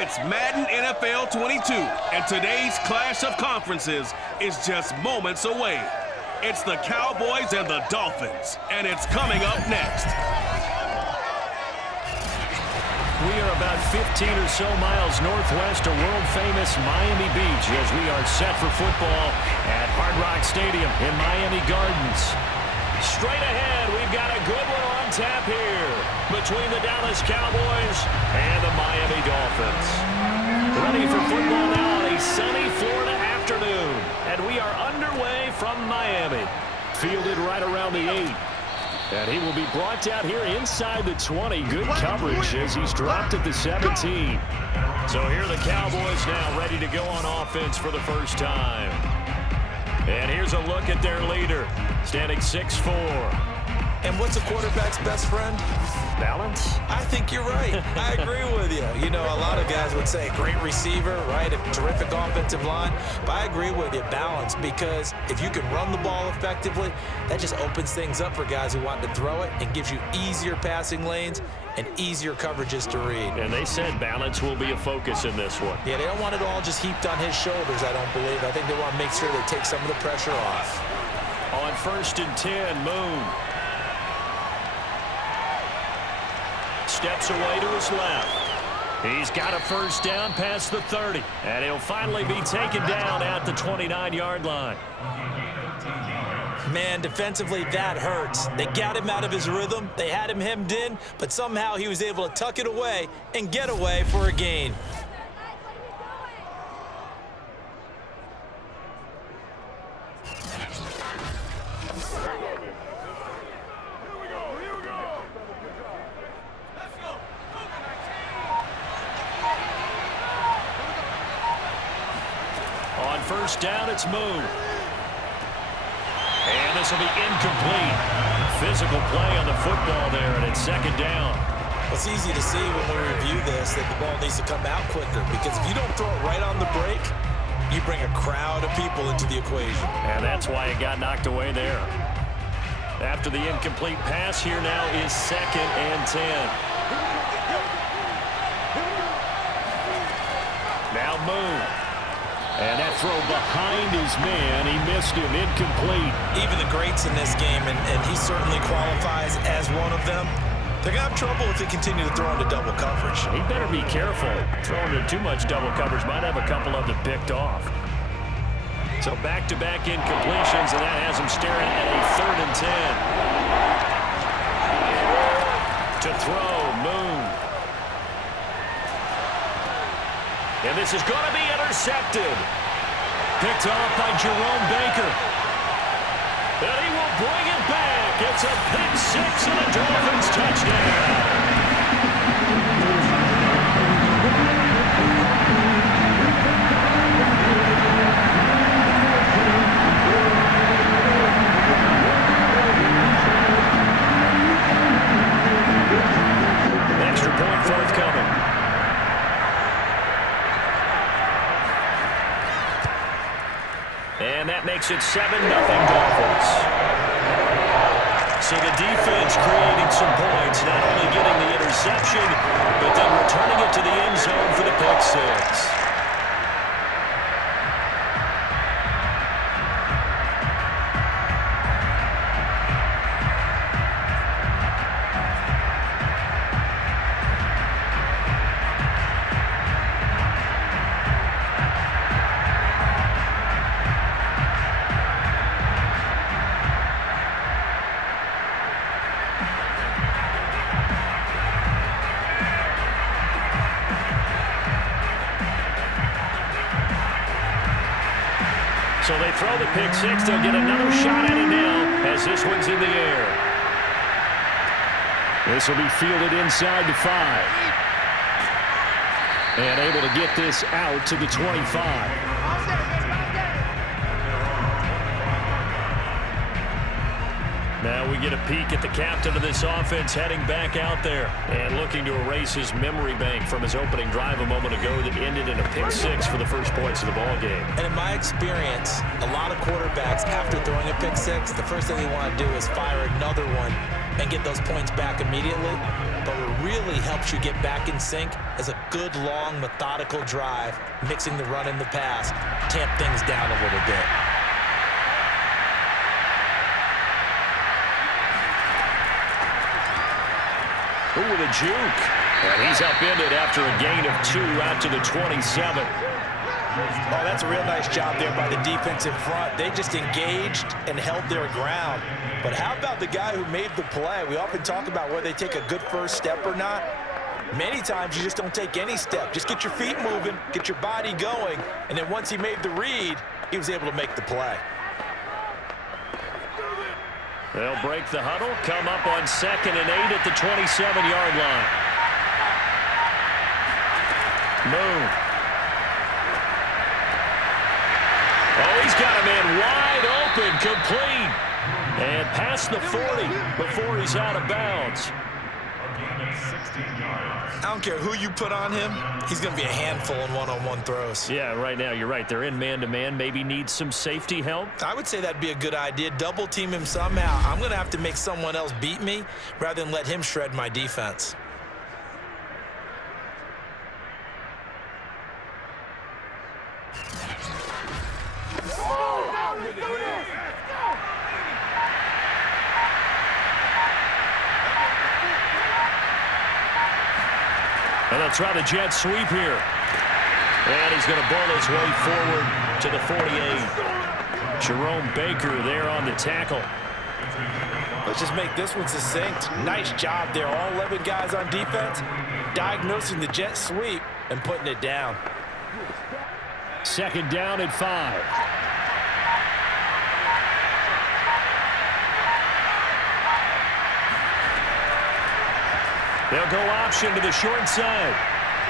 It's Madden NFL 22, and today's clash of conferences is just moments away. It's the Cowboys and the Dolphins, and it's coming up next. We are about 15 or so miles northwest of world-famous Miami Beach as we are set for football at Hard Rock Stadium in Miami Gardens. Straight ahead, we've got a good one on tap here between the Dallas Cowboys and the Miami Dolphins. Ready for football now on a sunny Florida afternoon, and we are underway from Miami. Fielded right around the 8. And he will be brought down here inside the 20. Good coverage as he's dropped at the 17. So here are the Cowboys now ready to go on offense for the first time. And here's a look at their leader, standing 6'4". And what's a quarterback's best friend? Balance? I think you're right. I agree with you. You know, a lot of guys would say great receiver, right? A terrific offensive line. But I agree with you, balance, because if you can run the ball effectively, that just opens things up for guys who want to throw it and gives you easier passing lanes and easier coverages to read. And they said balance will be a focus in this one. Yeah, they don't want it all just heaped on his shoulders, I don't believe. I think they want to make sure they take some of the pressure off. On 1st and 10, Moon. Steps away to his left. He's got a first down past the 30. And he'll finally be taken down at the 29-yard line. Man, defensively, that hurts. They got him out of his rhythm. They had him hemmed in, but somehow he was able to tuck it away and get away for a gain. On first down, it's Moon. And this will be incomplete. Physical play on the football there, and it's 2nd down. It's easy to see when we review this that the ball needs to come out quicker, because if you don't throw it right on the break, you bring a crowd of people into the equation. And that's why it got knocked away there. After the incomplete pass, here now is 2nd and 10. Now Moon. And that throw behind his man, he missed him, incomplete. Even the greats in this game, and he certainly qualifies as one of them, they're going to have trouble if they continue to throw into double coverage. He better be careful. Throwing into too much double coverage might have a couple of them picked off. So back-to-back incompletions, and that has him staring at a 3rd and 10. To throw, Moon. And this is going to be intercepted. Picked off by Jerome Baker. And he will bring it back. It's a pick 6 and a Dolphins touchdown. Extra point forthcoming. And that makes it 7-0 Dolphins. So the defense creating some points, not only getting the interception, but then returning it to the end zone for the pick 6. So they throw the pick 6. They'll get another shot at it now as this one's in the air. This will be fielded inside the 5. And able to get this out to the 25. Now we get a peek at the captain of this offense heading back out there and looking to erase his memory bank from his opening drive a moment ago that ended in a pick 6 for the first points of the ball game. And in my experience, a lot of quarterbacks, after throwing a pick 6, the first thing they want to do is fire another one and get those points back immediately. But we're really really helps you get back in sync is a good, long, methodical drive, mixing the run and the pass, tamp things down a little bit. Ooh, with a juke. And he's upended after a gain of 2 out to the 27. Oh, that's a real nice job there by the defensive front. They just engaged and held their ground. But how about the guy who made the play? We often talk about whether they take a good first step or not. Many times you just don't take any step. Just get your feet moving, get your body going, and then once he made the read, he was able to make the play. They'll break the huddle, come up on 2nd and 8 at the 27-yard line. Moon. Oh, he's got a man wide open, complete. And past the 40 before he's out of bounds. I don't care who you put on him, he's going to be a handful in one-on-one throws. Yeah, right now, you're right. They're in man-to-man. Maybe needs some safety help. I would say that'd be a good idea. Double team him somehow. I'm going to have to make someone else beat me rather than let him shred my defense. And they'll try the jet sweep here. And he's going to bowl his way forward to the 48. Jerome Baker there on the tackle. Let's just make this one succinct. Nice job there. All 11 guys on defense diagnosing the jet sweep and putting it down. 2nd down at 5. They'll go option to the short side.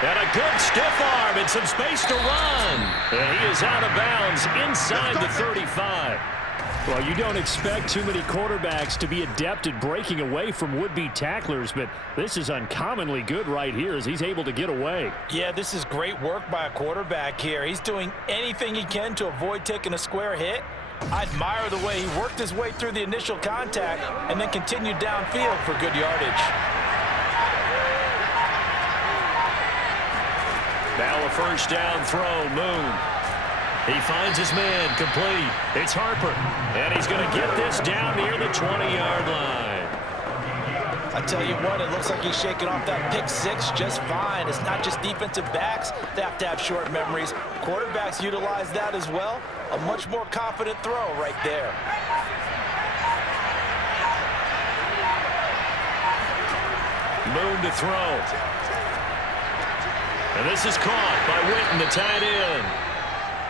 And a good stiff arm and some space to run. And he is out of bounds inside the 35. Well, you don't expect too many quarterbacks to be adept at breaking away from would-be tacklers, but this is uncommonly good right here as he's able to get away. Yeah, this is great work by a quarterback here. He's doing anything he can to avoid taking a square hit. I admire the way he worked his way through the initial contact and then continued downfield for good yardage. Now a first down throw, Moon. He finds his man, complete. It's Harper, and he's going to get this down near the 20-yard line. I tell you what, it looks like he's shaking off that pick 6 just fine. It's not just defensive backs that have to have short memories. Quarterbacks utilize that as well. A much more confident throw right there. Moon to throw. And this is caught by Witten, the tight end.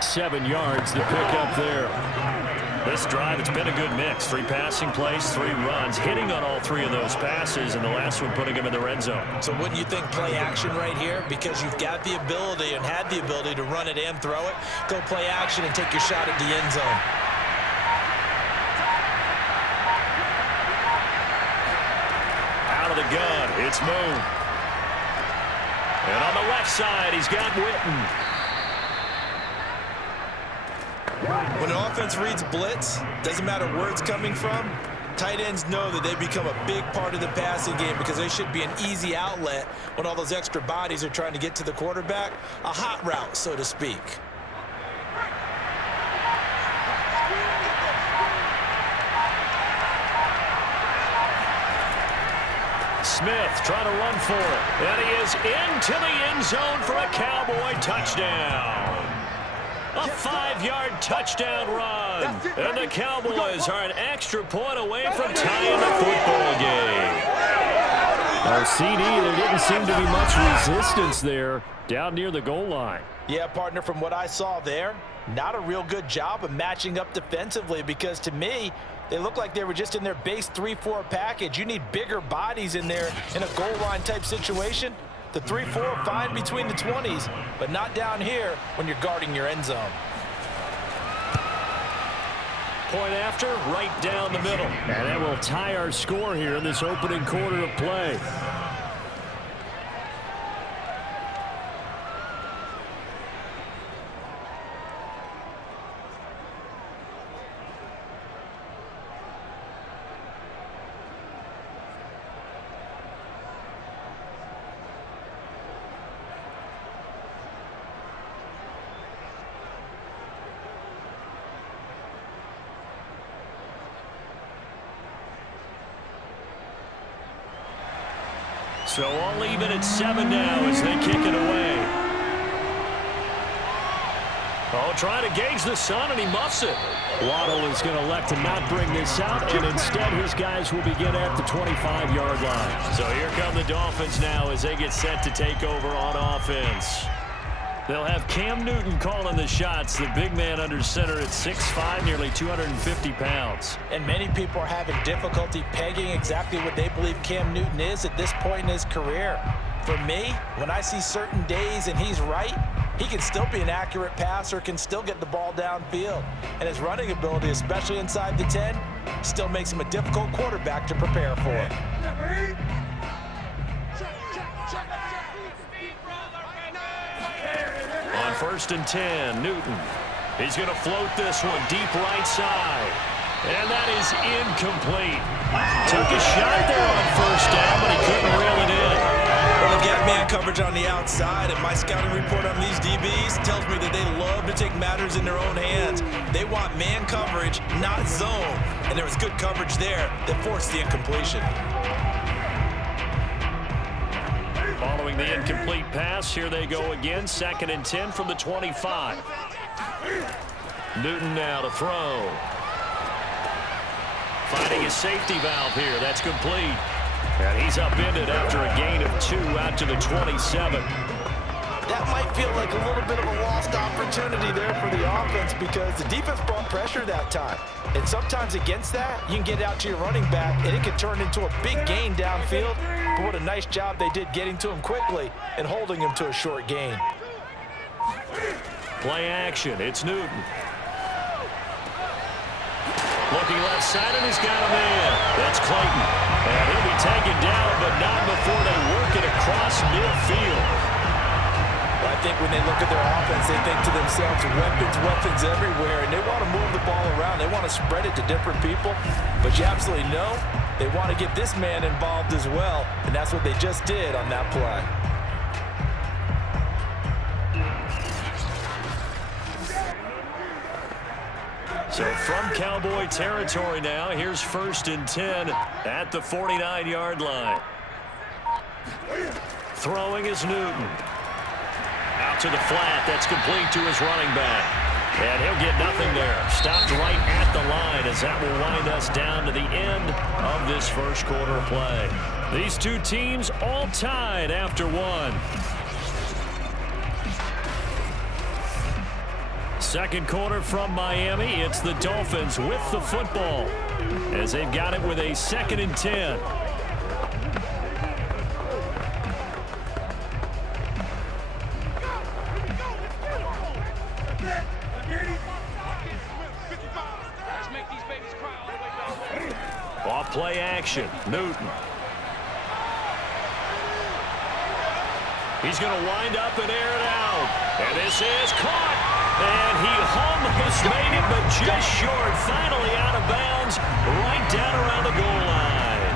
7 yards, the pickup there. This drive, it's been a good mix. 3 passing plays, 3 runs, hitting on all 3 of those passes, and the last one putting him in the red zone. So wouldn't you think play action right here? Because you've got the ability and had the ability to run it and throw it. Go play action and take your shot at the end zone. Out of the gun, it's Moon. And on the left side, he's got Witten. When an offense reads blitz, doesn't matter where it's coming from, tight ends know that they become a big part of the passing game because they should be an easy outlet when all those extra bodies are trying to get to the quarterback. A hot route, so to speak. Smith trying to run for it. And he is into the end zone for a Cowboy touchdown. A 5-yard touchdown run. And the Cowboys are an extra point away from tying the football game. Oh, CD, there didn't seem to be much resistance there down near the goal line. Yeah, partner, from what I saw there, not a real good job of matching up defensively because to me, they look like they were just in their base 3-4 package. You need bigger bodies in there in a goal line type situation. The 3-4 fine between the 20s, but not down here when you're guarding your end zone. Point after, right down the middle. And that will tie our score here in this opening quarter of play. So all even at 7 now as they kick it away. Oh, trying to gauge the sun, and he muffs it. Waddle is going to elect to not bring this out, and instead his guys will begin at the 25-yard line. So here come the Dolphins now as they get set to take over on offense. They'll have Cam Newton calling the shots, the big man under center at 6'5", nearly 250 pounds. And many people are having difficulty pegging exactly what they believe Cam Newton is at this point in his career. For me, when I see certain days and he's right, he can still be an accurate passer, can still get the ball downfield. And his running ability, especially inside the 10, still makes him a difficult quarterback to prepare for. On 1st and 10, Newton. He's going to float this one deep right side. And that is incomplete. Took a shot there on 1st down, but he couldn't reel it in. Well, they've got man coverage on the outside, and my scouting report on these DBs tells me that they love to take matters in their own hands. They want man coverage, not zone. And there was good coverage there that forced the incompletion. Following the incomplete pass, here they go again. 2nd and 10 from the 25. Newton now to throw. Finding his safety valve here. That's complete. And he's upended after a gain of 2 out to the 27. That might feel like a little bit of a lost opportunity there for the offense because the defense brought pressure that time. And sometimes against that, you can get out to your running back, and it can turn into a big gain downfield. But what a nice job they did getting to him quickly and holding him to a short gain. Play action. It's Newton. Looking left side, and he's got him in. That's Clayton. And he'll be taken down, but not before they work it across midfield. Well, I think when they look at their offense, they think to themselves, weapons everywhere, and they want to move the ball around. They want to spread it to different people. But you absolutely know they want to get this man involved as well, and that's what they just did on that play. So from Cowboy territory now, here's 1st and 10 at the 49-yard line. Throwing is Newton. Out to the flat. That's complete to his running back. And he'll get nothing there. Stopped right at the line as that will wind us down to the end of this first quarter of play. These two teams all tied after 1. Second quarter from Miami. It's the Dolphins with the football as they've got it with a 2nd and 10. Off play action. Newton. He's going to wind up and air it out. And this is caught. And he almost made it, but just short. Finally out of bounds, right down around the goal line.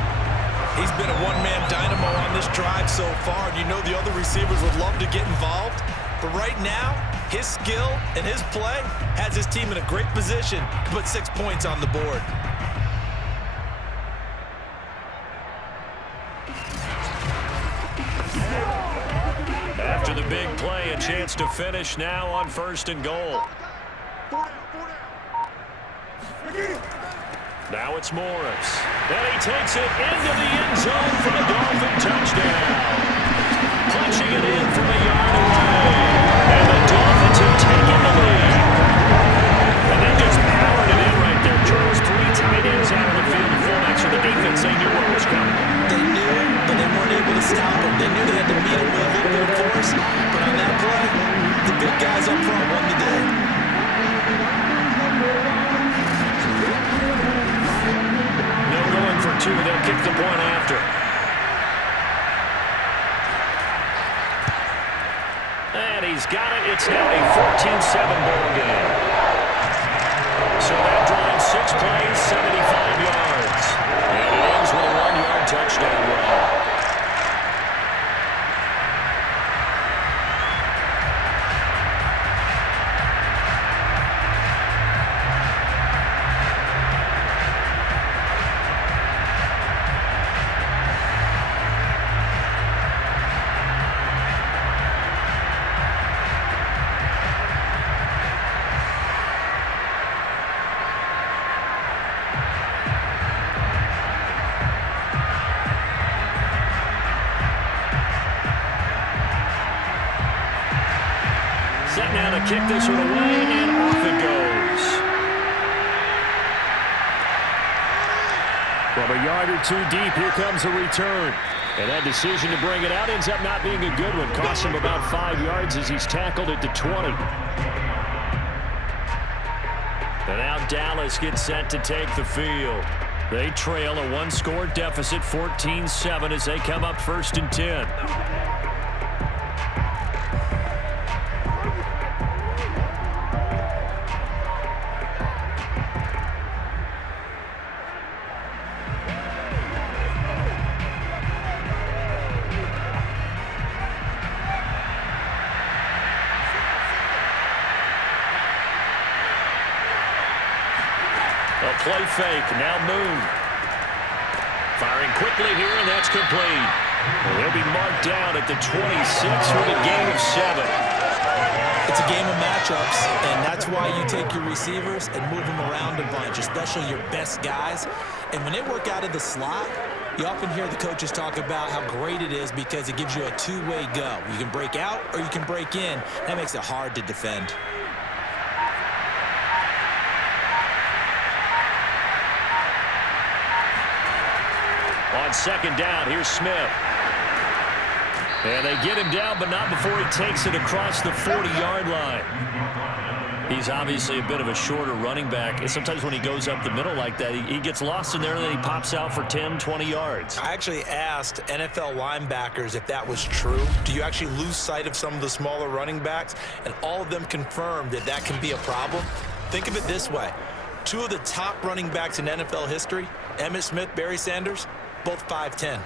He's been a one-man dynamo on this drive so far, and you know the other receivers would love to get involved. But right now, his skill and his play has his team in a great position to put 6 points on the board. After the big play, a chance to finish now on 1st and goal. Now it's Morris. And he takes it into the end zone for the Dolphin touchdown. Punching it in from a yard away. And the Dolphins have taken the lead. And they just powered it in right there, Charles. 3 tight ends out of the field. The fullbacks for the defense, they knew what was coming. They knew, but they weren't able to stop him. They knew they had to meet him with a little bit of force. But on that play, the big guys up front won the day. No going for 2. They'll kick the point after. And he's got it. It's now a 14-7 ball game. So that drive, 6 plays, 75 yards. And it ends with a 1-yard touchdown run. now to kick this one away, and off it goes. From a yard or two deep, here comes a return. And that decision to bring it out ends up not being a good one. Costs him about 5 yards as he's tackled at the 20. And now Dallas gets set to take the field. They trail a one-score deficit, 14-7, as they come up 1st and 10. Play fake, now Moon. Firing quickly here, and that's complete. And he'll be marked down at the 26 with a gain of 7. It's a game of matchups, and that's why you take your receivers and move them around a bunch, especially your best guys. And when they work out of the slot, you often hear the coaches talk about how great it is because it gives you a two-way go. You can break out or you can break in. That makes it hard to defend. On 2nd down, here's Smith. And they get him down, but not before he takes it across the 40-yard line. He's obviously a bit of a shorter running back. And sometimes when he goes up the middle like that, he gets lost in there, and then he pops out for 10, 20 yards. I actually asked NFL linebackers if that was true. Do you actually lose sight of some of the smaller running backs? And all of them confirmed that that can be a problem. Think of it this way. 2 of the top running backs in NFL history, Emmitt Smith, Barry Sanders, both 5'10".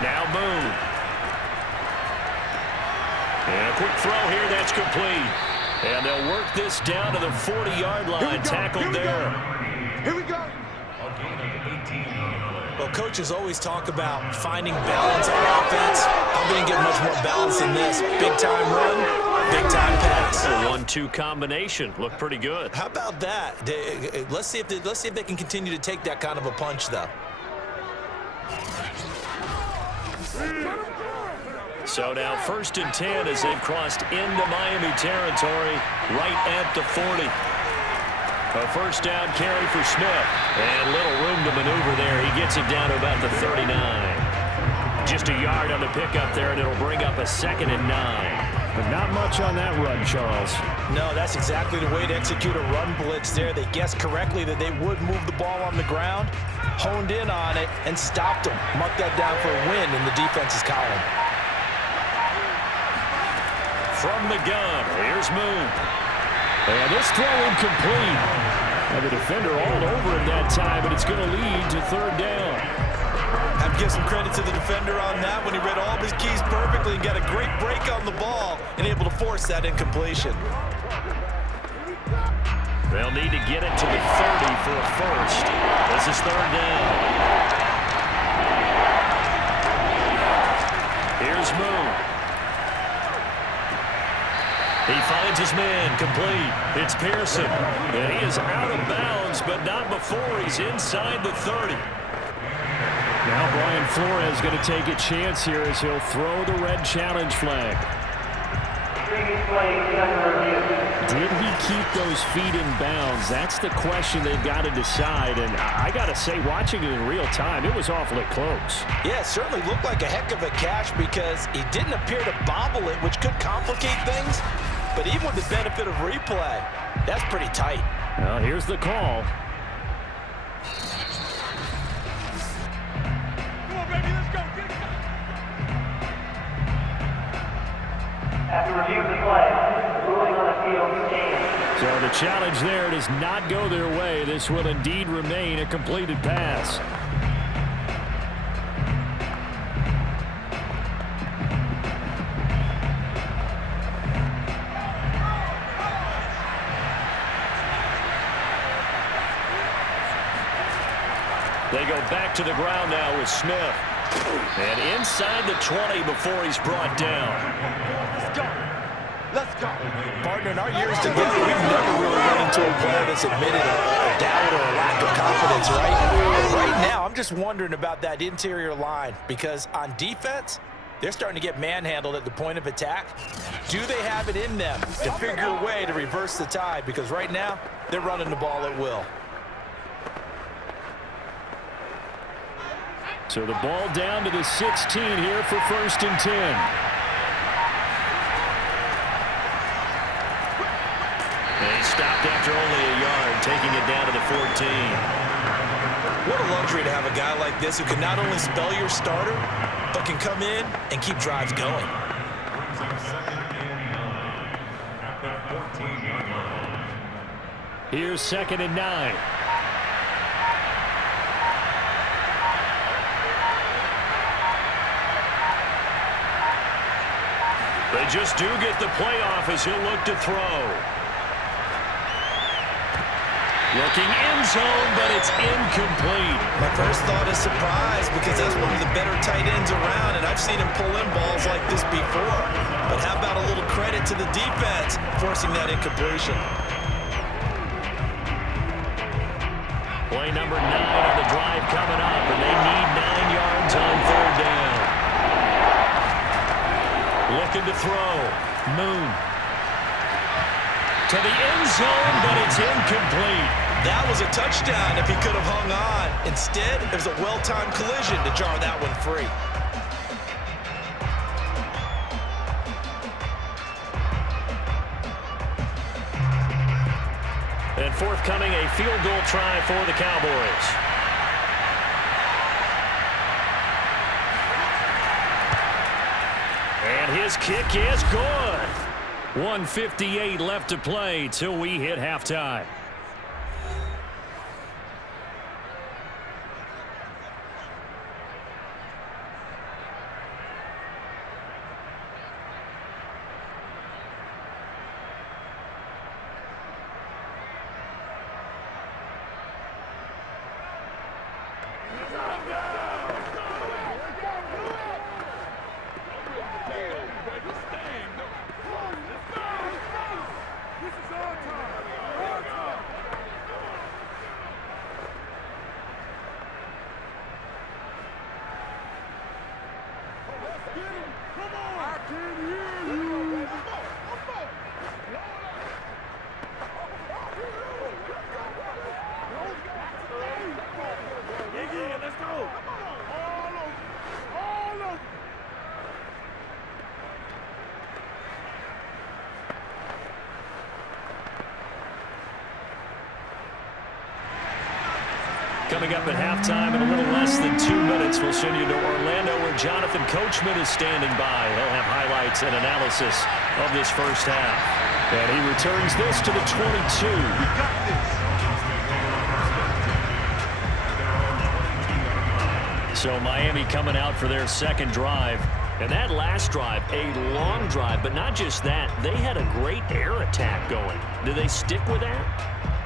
Now Moon. And a quick throw here, that's complete. And they'll work this down to the 40-yard line, tackled there. Here we go. Well, coaches always talk about finding balance on offense. I'm going to get much more balance than this. Big-time run, big-time pass. A 1-2 combination. Looked pretty good. How about that? Let's see if they can continue to take that kind of a punch, though. So now 1st and 10 as they've crossed into Miami territory right at the 40. A 1st down carry for Smith. And little room to maneuver there. He gets it down to about the 39. Just a yard on the pickup there, and it'll bring up a 2nd and 9. But not much on that run, Charles. No, that's exactly the way to execute a run blitz there. They guessed correctly that they would move the ball on the ground, honed in on it, and stopped them. Marked that down for a win in the defense's column. From the gun, here's Moon. And this throw incomplete. And the defender all over him that time, but it's going to lead to 3rd down. I have to give some credit to the defender on that when he read all of his keys perfectly and got a great break on the ball and able to force that incompletion. They'll need to get it to the 30 for a first. This is 3rd down. Here's Moon. He finds his man, complete. It's Pearson. And he is out of bounds, but not before he's inside the 30. Now Brian Flores going to take a chance here as he'll throw the red challenge flag. Did he keep those feet in bounds? That's the question they've got to decide. And I got to say, watching it in real time, it was awfully close. Yeah, it certainly looked like a heck of a catch because he didn't appear to bobble it, which could complicate things. But even with the benefit of replay, that's pretty tight. Well, here's the call. Come on, baby, let's go. Get it. After review of the play, ruling on the field stands. So the challenge there does not go their way. This will indeed remain a completed pass. They go back to the ground now with Smith. And inside the 20 before he's brought down. Let's go. Let's go. Partner, in our years together, we've never really run into a player that's admitted a doubt or a lack of confidence, right? But now, I'm just wondering about that interior line because on defense, they're starting to get manhandled at the point of attack. Do they have it in them to figure a way to reverse the tide? Because right now, they're running the ball at will. So the ball down to the 16 here for 1st and 10. They stopped after only a yard, taking it down to the 14. What a luxury to have a guy like this who can not only spell your starter, but can come in and keep drives going. Here's 2nd and 9. They just do get the playoff as he'll look to throw. Looking end zone, but it's incomplete. My first thought is surprise because that's one of the better tight ends around, and I've seen him pull in balls like this before. But how about a little credit to the defense forcing that incompletion? Play number 9 on the drive coming up, and they need 9 yards on 3rd down. Looking to throw. Moon. To the end zone, but it's incomplete. That was a touchdown if he could have hung on. Instead, it was a well-timed collision to jar that one free. And forthcoming, a field goal try for the Cowboys. And his kick is good. 1:58 left to play till we hit halftime. Coming up at halftime in a little less than 2 minutes, we'll send you to Orlando where Jonathan Coachman is standing by. He'll have highlights and analysis of this first half. And he returns this to the 22. We got this. So Miami coming out for their second drive. And that last drive, a long drive, but not just that. They had a great air attack going. Do they stick with that?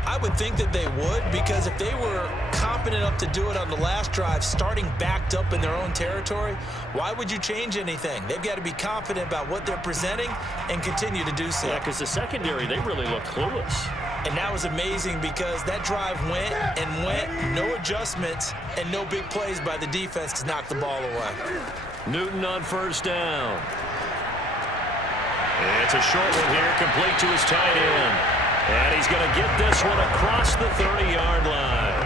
I would think that they would, because if they were confident enough to do it on the last drive, starting backed up in their own territory, why would you change anything? They've got to be confident about what they're presenting and continue to do so. Yeah, because the secondary, they really look clueless. And that was amazing because that drive went and went, no adjustments, and no big plays by the defense to knock the ball away. Newton on first down. It's a short one here, complete to his tight end. And he's going to get this one across the 30-yard line.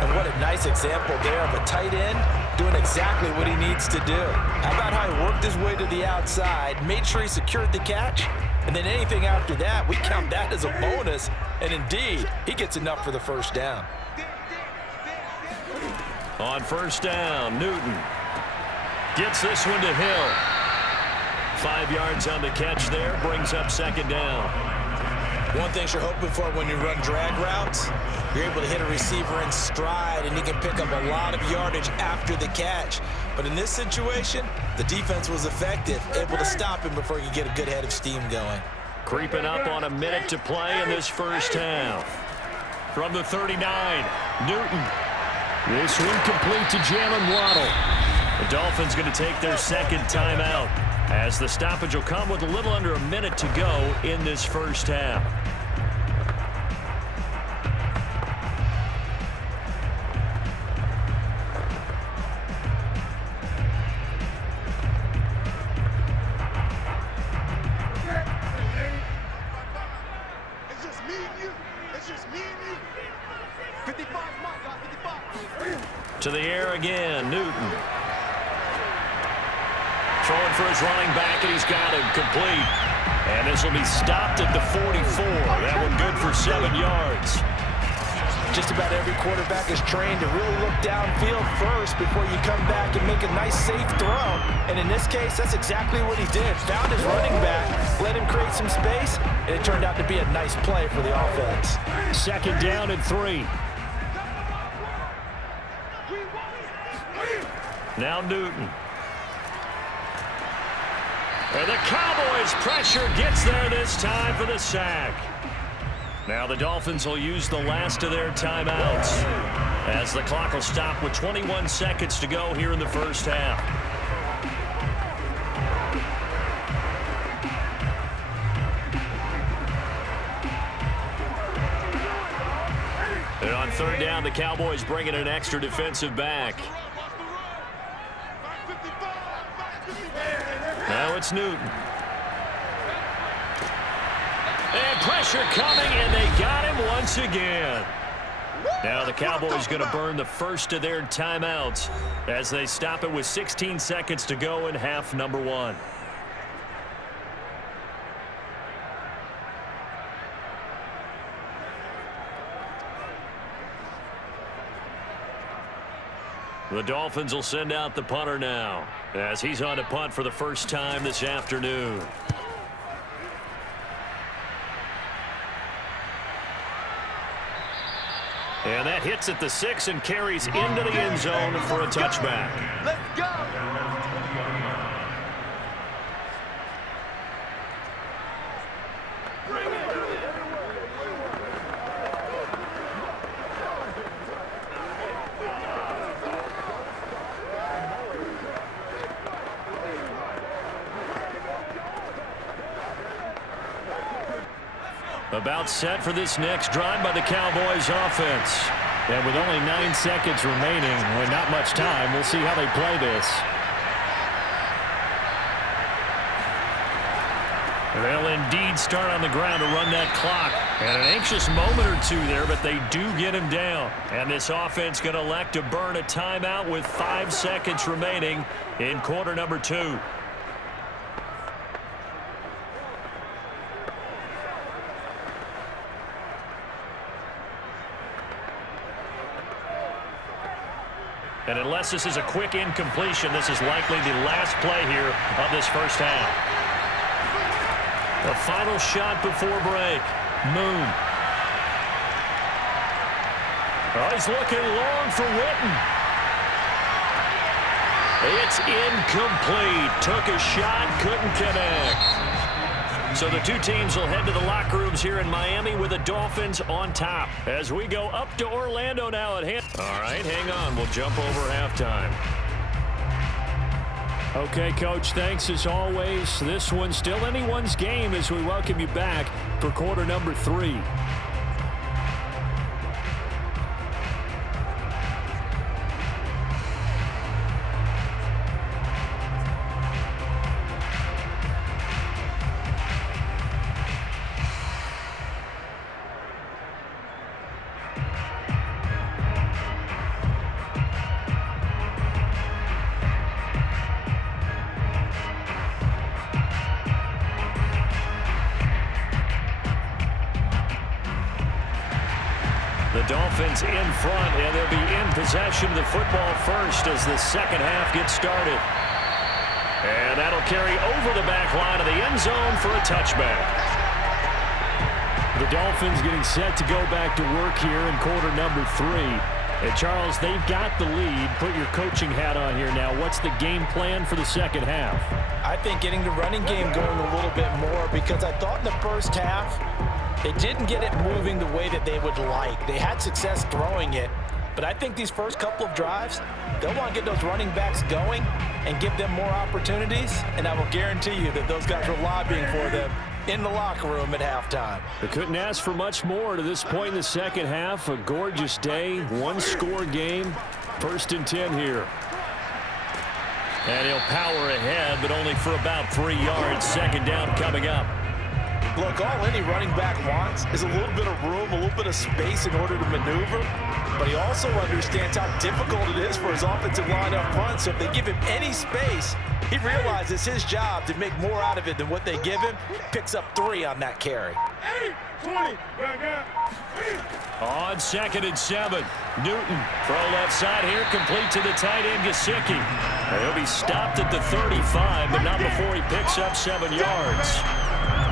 And what a nice example there of a tight end doing exactly what he needs to do. How about how he worked his way to the outside, made sure he secured the catch, and then anything after that, we count that as a bonus. And indeed, he gets enough for the first down. On first down, Newton gets this one to Hill. 5 yards on the catch there, brings up second down. One thing you're hoping for when you run drag routes, you're able to hit a receiver in stride, and he can pick up a lot of yardage after the catch. But in this situation, the defense was effective, able to stop him before he could get a good head of steam going. Creeping up on a minute to play in this first half. From the 39, Newton. This one complete to Jalen Waddle. The Dolphins going to take their second timeout, as the stoppage will come with a little under a minute to go in this first half. you. It's just me and you. 55 my guy, 55. To the air again, Newton. Throwing for his running back, and he's got it complete. And this will be stopped at the 44. That one good for 7 yards. Just about every quarterback is trained to really look downfield first before you come back and make a nice, safe throw. And in this case, that's exactly what he did. Found his running back, let him create some space, and it turned out to be a nice play for the offense. 2nd down and 3. Now Newton. And the Cowboys pressure gets there this time for the sack. Now the Dolphins will use the last of their timeouts as the clock will stop with 21 seconds to go here in the first half. And on 3rd down, the Cowboys bring in an extra defensive back. Now it's Newton. And pressure coming, and they got him once again. Now the Cowboys going to burn the first of their timeouts as they stop it with 16 seconds to go in half number 1. The Dolphins will send out the punter now as he's on to punt for the first time this afternoon. And that hits at the 6 and carries into the end zone for a touchback. Let's go. About set for this next drive by the Cowboys offense. And with only 9 seconds remaining and not much time, we'll see how they play this. They'll indeed start on the ground to run that clock. And an anxious moment or two there, but they do get him down. And this offense going to elect to burn a timeout with 5 seconds remaining in quarter number 2. And unless this is a quick incompletion, this is likely the last play here of this first half. The final shot before break. Moon. Oh, he's looking long for Witten. It's incomplete. Took a shot, couldn't connect. So the two teams will head to the locker rooms here in Miami with the Dolphins on top. As we go up to Orlando now at hand. All right, hang on. We'll jump over halftime. Okay, Coach, thanks as always. This one's still anyone's game as we welcome you back for quarter number 3. Dolphins in front, and they'll be in possession of the football first as the second half gets started. And that'll carry over the back line of the end zone for a touchback. The Dolphins getting set to go back to work here in quarter number 3. And Charles, they've got the lead. Put your coaching hat on here now. What's the game plan for the second half? I think getting the running game going a little bit more, because I thought in the first half they didn't get it moving the way that they would like. They had success throwing it, but I think these first couple of drives, they'll want to get those running backs going and give them more opportunities, and I will guarantee you that those guys were lobbying for them in the locker room at halftime. They couldn't ask for much more to this point in the second half. A gorgeous day, one-score game, 1st and 10 here. And he'll power ahead, but only for about 3 yards. Second down coming up. Look, all any running back wants is a little bit of room, a little bit of space in order to maneuver. But he also understands how difficult it is for his offensive line up front. So if they give him any space, he realizes his job to make more out of it than what they give him. Picks up 3 on that carry. 20. On 2nd and 7. Newton, throw left side here, complete to the tight end, Gesicki. He'll be stopped at the 35, but not before he picks up 7 yards.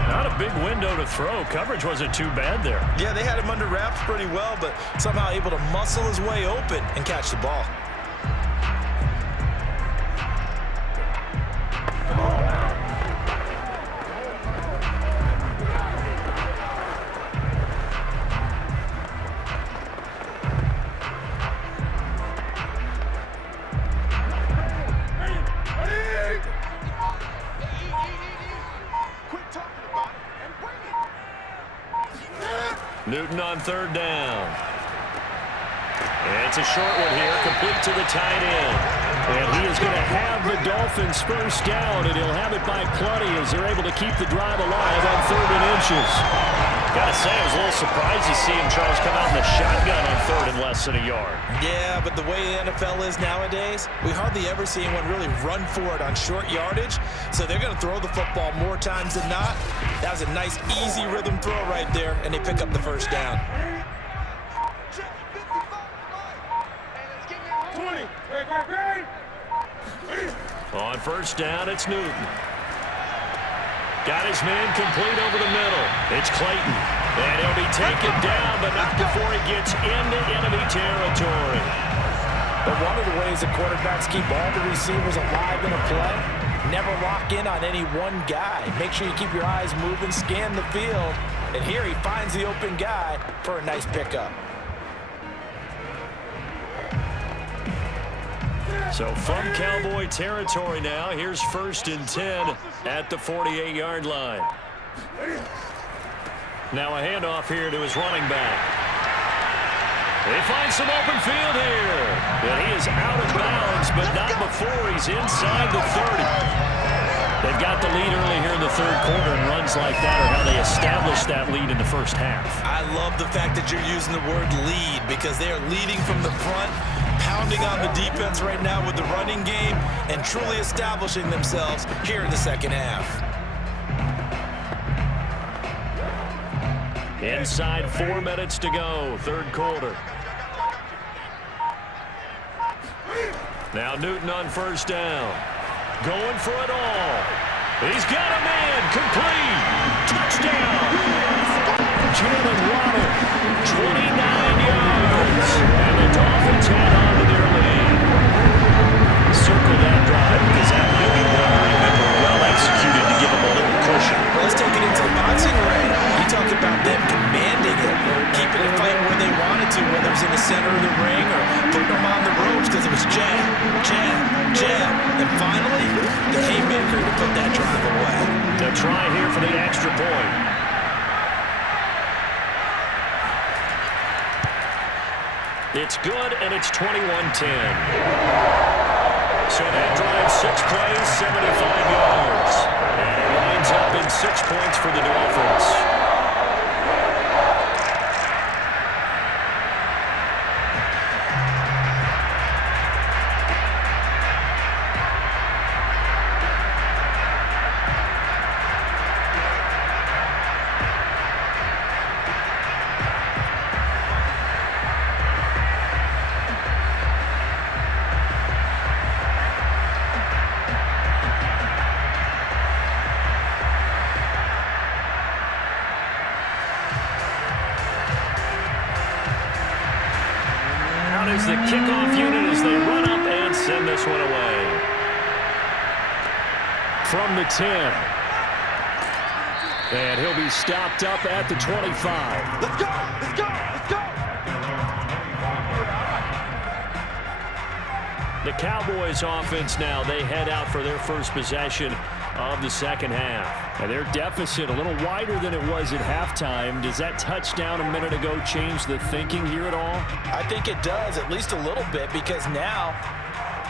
Not a big window to throw. Coverage wasn't too bad there. Yeah, they had him under wraps pretty well, but somehow able to muscle his way open and catch the ball. Newton on 3rd down. It's a short one here, complete to the tight end. And he is going to have the Dolphins first down, and he'll have it by plenty as they're able to keep the drive alive on 3rd and inches. Got to say, I was a little surprised to see him, Charles, come out in the shotgun on 3rd and less than a yard. Yeah, but the way the NFL is nowadays, we hardly ever see anyone really run for it on short yardage. So they're going to throw the football more times than not. That was a nice, easy rhythm throw right there, and they pick up the first down. 20. On 1st down, it's Newton. Got his man complete over the middle. It's Clayton. And he'll be taken down, but not before he gets into enemy territory. But one of the ways the quarterbacks keep all the receivers alive in a play, never lock in on any one guy. Make sure you keep your eyes moving, scan the field. And here he finds the open guy for a nice pickup. So from Cowboy territory now, here's 1st and 10 at the 48-yard line. Now a handoff here to his running back. They find some open field here. And he is out of bounds, but not before he's inside the 30. They've got the lead early here in the 3rd quarter, and runs like that are how they establish that lead in the first half. I love the fact that you're using the word lead because they are leading from the front, pounding on the defense right now with the running game, and truly establishing themselves here in the second half. Inside 4 minutes to go, 3rd quarter. Now Newton on 1st down. Going for it all. He's got a man. Complete. Touchdown. Jerome Waddle. 29 yards. And the Dolphins head on to their lead. Circle that drive because that might be one I remember well executed to give them a little cushion. Well, let's take it into the boxing ring. You talk about them commanding it, keeping it fighting where they wanted to, whether it's in the center of the ring or putting them on the ropes because it was jab, jab, jab. And finally, the haymaker to put that drive away. They'll try here for the extra point. It's good, and it's 21-10. So that drive, 6 plays, 75 yards. And it winds up in 6 points for the Dolphins. Is the kickoff unit as they run up and send this one away. From the 10. And he'll be stopped up at the 25. Let's go! Let's go! Let's go! The Cowboys offense now, they head out for their first possession of the second half. And their deficit a little wider than it was at halftime. Does that touchdown a minute ago change the thinking here at all? I think it does, at least a little bit, because now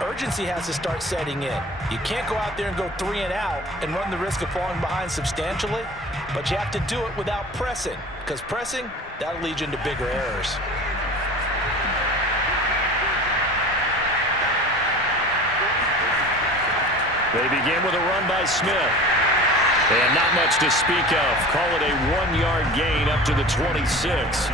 urgency has to start setting in. You can't go out there and go 3 and out and run the risk of falling behind substantially, but you have to do it without pressing, because pressing, that'll lead you into bigger errors. They begin with a run by Smith. And not much to speak of. Call it a 1-yard gain up to the 26.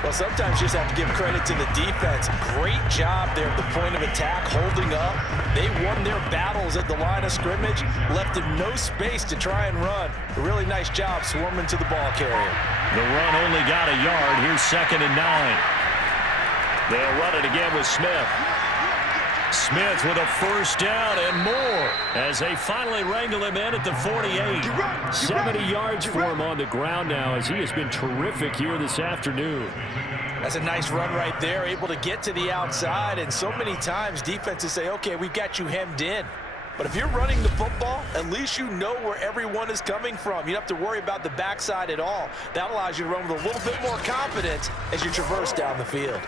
Well, sometimes you just have to give credit to the defense. Great job there at the point of attack, holding up. They won their battles at the line of scrimmage, left them no space to try and run. A really nice job swarming to the ball carrier. The run only got a yard. Here's 2nd and 9. They'll run it again with Smith. Smith with a first down and more as they finally wrangle him in at the 48. 70 yards for him on the ground now as he has been terrific here this afternoon. That's a nice run right there, able to get to the outside, and so many times defenses say, okay, we've got you hemmed in. But if you're running the football, at least you know where everyone is coming from. You don't have to worry about the backside at all. That allows you to run with a little bit more confidence as you traverse down the field.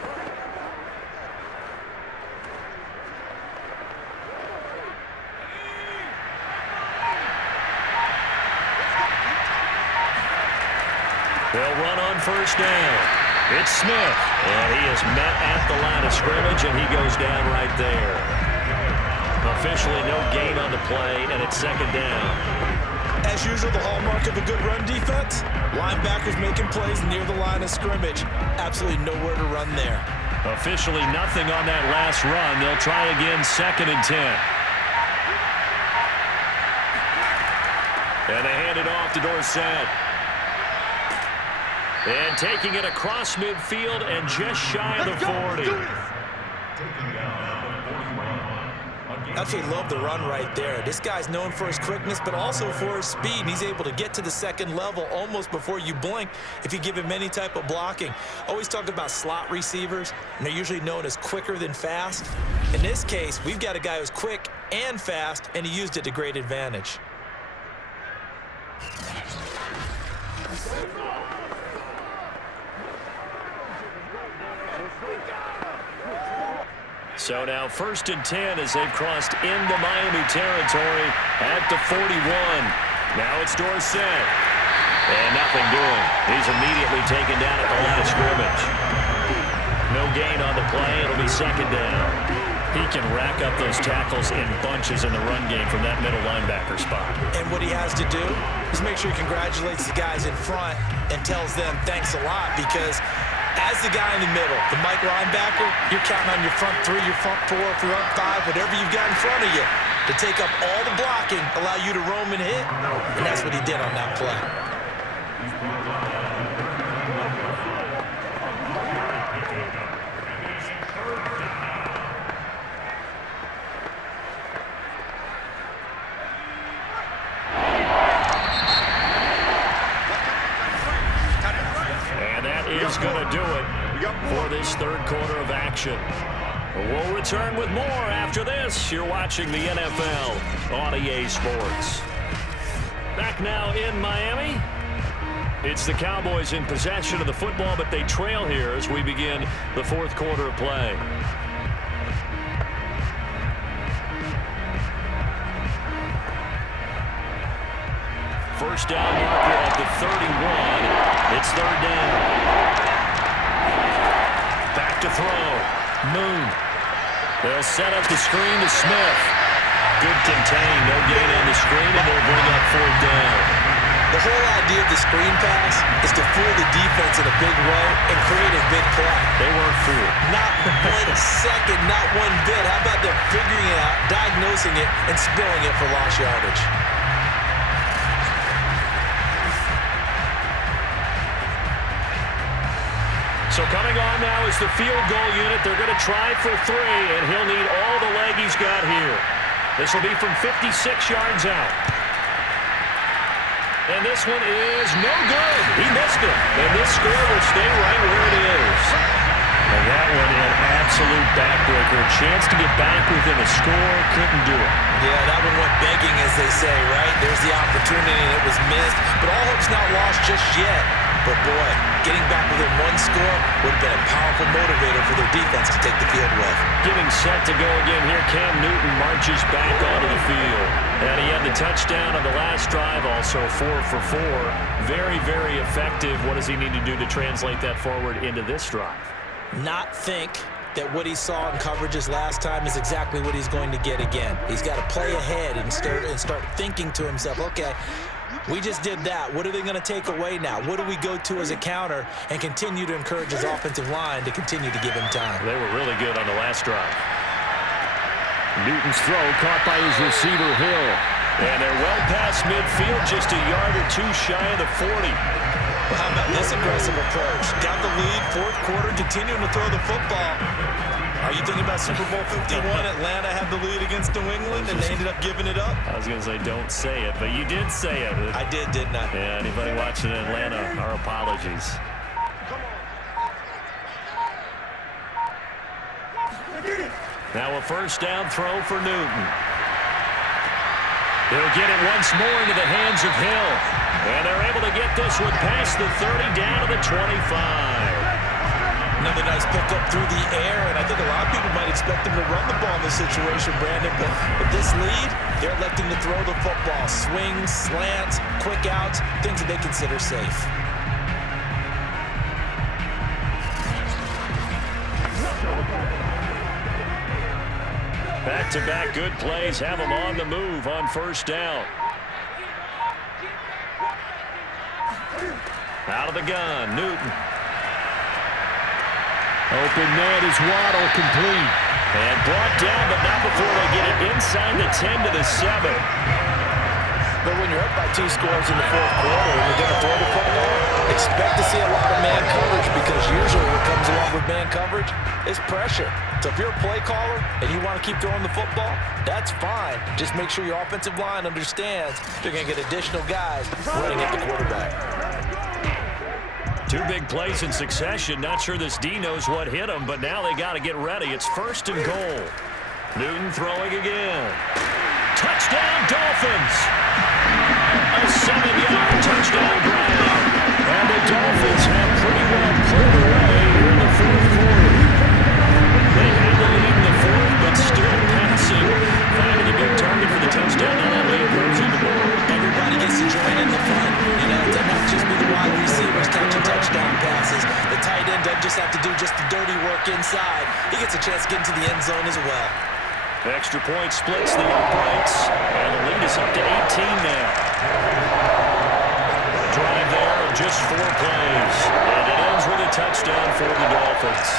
They'll run on first down. It's Smith, and he is met at the line of scrimmage, and he goes down right there. Officially no gain on the play, and it's 2nd down. As usual, the hallmark of a good run defense, linebackers making plays near the line of scrimmage. Absolutely nowhere to run there. Officially nothing on that last run. They'll try again, 2nd and 10. And they hand it off to Dorsett. And taking it across midfield and just shy of the 40. Absolutely love the run right there. This guy's known for his quickness, but also for his speed. And he's able to get to the 2nd level almost before you blink if you give him any type of blocking. Always talk about slot receivers, and they're usually known as quicker than fast. In this case, we've got a guy who's quick and fast, and he used it to great advantage. So now 1st and 10 as they've crossed into Miami territory at the 41. Now it's Dorsett. And nothing doing. He's immediately taken down at the line of scrimmage. No gain on the play. It'll be 2nd down. He can rack up those tackles in bunches in the run game from that middle linebacker spot. And what he has to do is make sure he congratulates the guys in front and tells them thanks a lot, because as the guy in the middle, the Mike linebacker, you're counting on your front 3, your front 4, front 5, whatever you've got in front of you to take up all the blocking, allow you to roam and hit, and that's what he did on that play. Going to do it for this 3rd quarter of action. We'll return with more after this. You're watching the NFL on EA Sports. Back now in Miami. It's the Cowboys in possession of the football, but they trail here as we begin the 4th quarter of play. First down marker at the 31. It's 3rd down. Back to throw. Moon. They'll set up the screen to Smith. Good contain. No gain on the screen, and they'll bring up 4th down. The whole idea of the screen pass is to fool the defense in a big way and create a big play. They weren't fooled. Not 1 second, not 1 bit. How about them figuring it out, diagnosing it, and spilling it for lost yardage? So coming on now is the field goal unit. They're going to try for 3, and he'll need all the leg he's got here. This will be from 56 yards out. And this one is no good. He missed it. And this score will stay right where it is. And that one an absolute backbreaker. A chance to get back within a score. Couldn't do it. Yeah, that one went begging, as they say, right? There's the opportunity, and it was missed. But all hope's not lost just yet. But, boy, getting back within 1 score would have been a powerful motivator for their defense to take the field with. Getting set to go again here. Cam Newton marches back onto the field. And he had the touchdown on the last drive, also 4 for 4. Very, very effective. What does he need to do to translate that forward into this drive? Not think that what he saw in coverages last time is exactly what he's going to get again. He's got to play ahead and start thinking to himself, okay, we just did that. What are they going to take away now? What do we go to as a counter? And continue to encourage his offensive line to continue to give him time. They were really good on the last drive. Newton's throw caught by his receiver, Hill. And they're well past midfield, just a yard or two shy of the 40. Well, how about this aggressive approach? Got the lead, fourth quarter, continuing to throw the football. Are you thinking about Super Bowl 51? Atlanta had the lead against New England, and they ended up giving it up? I was going to say, don't say it, but you did say it. I did, didn't I? Yeah, anybody watching in Atlanta, our apologies. Now a first down throw for Newton. He'll get it once more into the hands of Hill. And they're able to get this one past the 30, down to the 25. Another nice pickup through the air, and I think a lot of people might expect him to run the ball in this situation, Brandon, but with this lead, they're electing to throw the football. Swings, slants, quick outs, things that they consider safe. Back-to-back good plays have them on the move on first down. Out of the gun, Newton. Open man is Waddle, complete. And brought down, but not before they get it inside the 10 to the 7. But when you're up by 2 scores in the fourth quarter and you're going to throw the football, expect to see a lot of man coverage, because usually what comes along with man coverage is pressure. So if you're a play caller and you want to keep throwing the football, that's fine. Just make sure your offensive line understands they're going to get additional guys running at the quarterback. 2 big plays in succession. Not sure this D knows what hit him, but now they got to get ready. It's first and goal. Newton throwing again. Touchdown, Dolphins! A 7-yard touchdown grab. And the Dolphins have pretty well pulled away here in the fourth quarter. They had the lead in the fourth, but still passing. Finding a good target for the touchdown. Now that lead goes even more. Everybody gets to join in the fun. You know, it doesn't have to just be the wide receivers catching touchdown passes. The tight end doesn't just have to do just the dirty work inside. He gets a chance to get into the end zone as well. Extra point splits the uprights, and the lead is up to 18 now. A drive there of just 4 plays, and it ends with a touchdown for the Dolphins.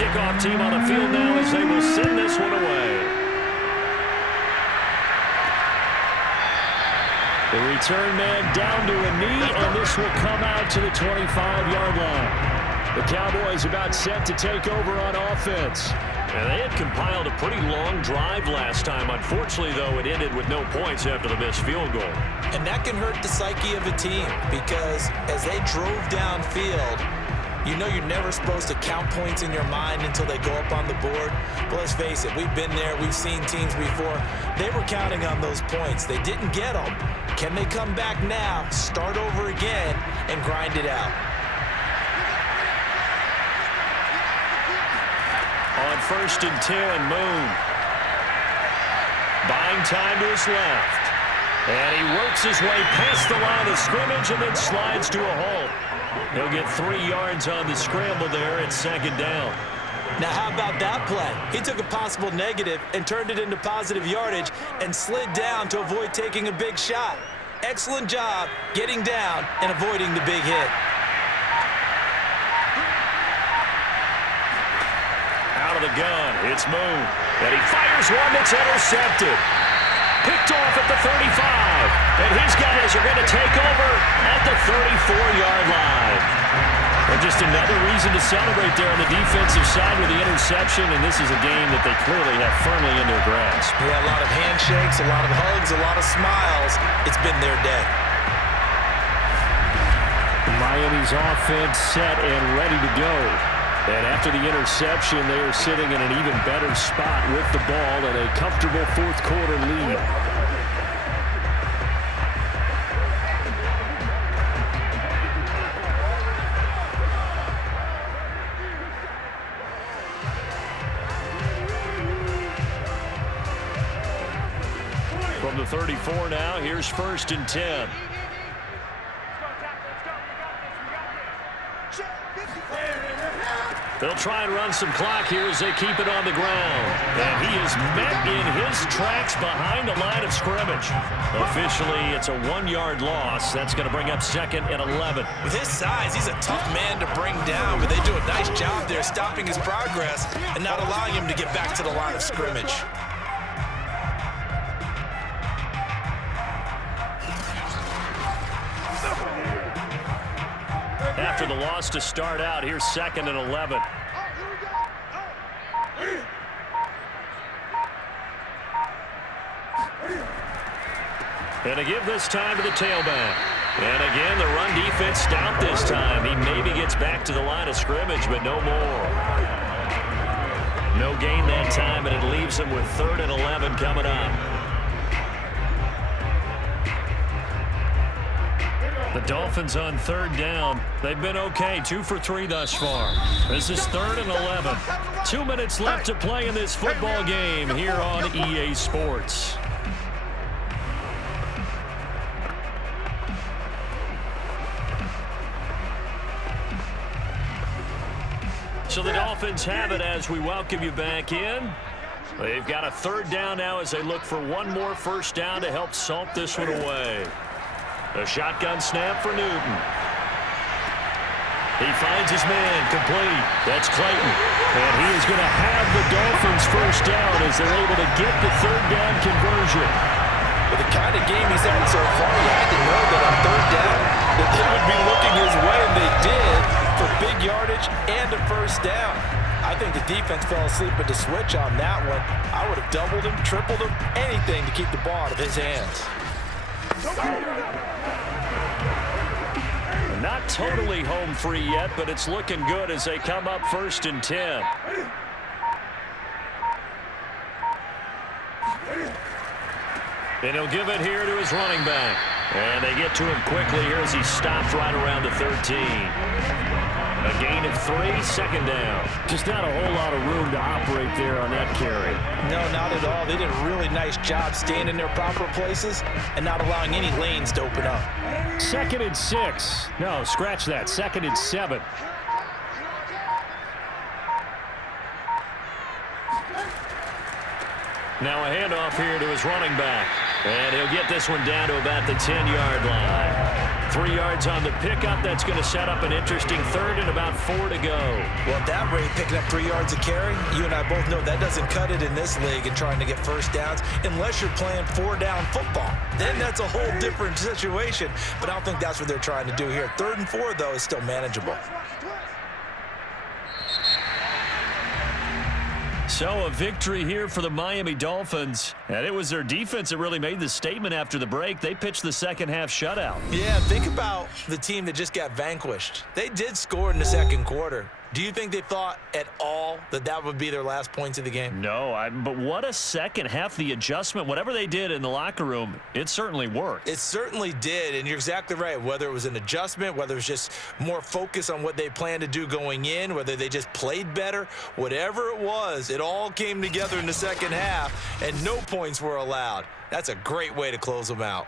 Kickoff team on the field now as they will send this one away. The return man down to a knee, and this will come out to the 25-yard line. The Cowboys about set to take over on offense. And they had compiled a pretty long drive last time. Unfortunately, though, it ended with no points after the missed field goal. And that can hurt the psyche of a team, because as they drove downfield, you know you're never supposed to count points in your mind until they go up on the board. But let's face it, we've been there. We've seen teams before. They were counting on those points. They didn't get them. Can they come back now, start over again, and grind it out? On first and 10, Moon. Buying time to his left. And he works his way past the line of scrimmage and then slides to a halt. He'll get 3 yards on the scramble there at second down. Now, how about that play? He took a possible negative and turned it into positive yardage and slid down to avoid taking a big shot. Excellent job getting down and avoiding the big hit. Out of the gun, it's Moon. And he fires one that's intercepted. Picked off at the 35. And his guys are going to take over at the 34-yard line. And just another reason to celebrate there on the defensive side with the interception, and this is a game that they clearly have firmly in their grasp. Yeah, a lot of handshakes, a lot of hugs, a lot of smiles. It's been their day. Miami's offense set and ready to go. And after the interception, they are sitting in an even better spot with the ball and a comfortable fourth-quarter lead. From the 34 now, here's 1st and 10. They'll try and run some clock here as they keep it on the ground. And he is met in his tracks behind the line of scrimmage. Officially, it's a 1-yard loss. That's going to bring up 2nd and 11. With his size, he's a tough man to bring down, but they do a nice job there stopping his progress and not allowing him to get back to the line of scrimmage. After the loss to start out, here's 2nd and 11. And to give this time to the tailback. And again, the run defense stout this time. He maybe gets back to the line of scrimmage, but no more. No gain that time, and it leaves him with 3rd and 11 coming up. The Dolphins on 3rd down. They've been okay, 2 for 3 thus far. This is 3rd and 11. 2 minutes left to play in this football game here on EA Sports. So the Dolphins have it as we welcome you back in. They've got a 3rd down now as they look for one more 1st down to help salt this one away. A shotgun snap for Newton. He finds his man complete. That's Clayton. And he is going to have the Dolphins 1st down as they're able to get the 3rd down conversion. With the kind of game he's had so far, you had to know that on 3rd down that they would be looking his way, and they did, for big yardage and a 1st down. I think the defense fell asleep at the switch on that one. I would have doubled him, tripled him, anything to keep the ball out of his hands. Not totally home free yet, but it's looking good as they come up 1st and 10. And he'll give it here to his running back. And they get to him quickly here as he stops right around the 13. A gain of 3, 2nd down. Just not a whole lot of room to operate there on that carry. No, not at all. They did a really nice job staying in their proper places and not allowing any lanes to open up. 2nd and 6. No, scratch that. 2nd and 7. Now a handoff here to his running back. And he'll get this one down to about the 10-yard line. 3 yards on the pickup. That's going to set up an interesting 3rd and about 4 to go. Well, at that rate, picking up 3 yards a carry, you and I both know that doesn't cut it in this league and trying to get 1st downs unless you're playing 4-down football. Then that's a whole different situation. But I don't think that's what they're trying to do here. 3rd and 4, though, is still manageable. So a victory here for the Miami Dolphins. And it was their defense that really made the statement after the break. They pitched the second-half shutout. Yeah, think about the team that just got vanquished. They did score in the 2nd quarter. Do you think they thought at all that that would be their last points of the game? No, but what a second half. The adjustment, whatever they did in the locker room, it certainly worked. It certainly did, and you're exactly right. Whether it was an adjustment, whether it was just more focus on what they planned to do going in, whether they just played better, whatever it was, it all came together in the 2nd half, and no points were allowed. That's a great way to close them out.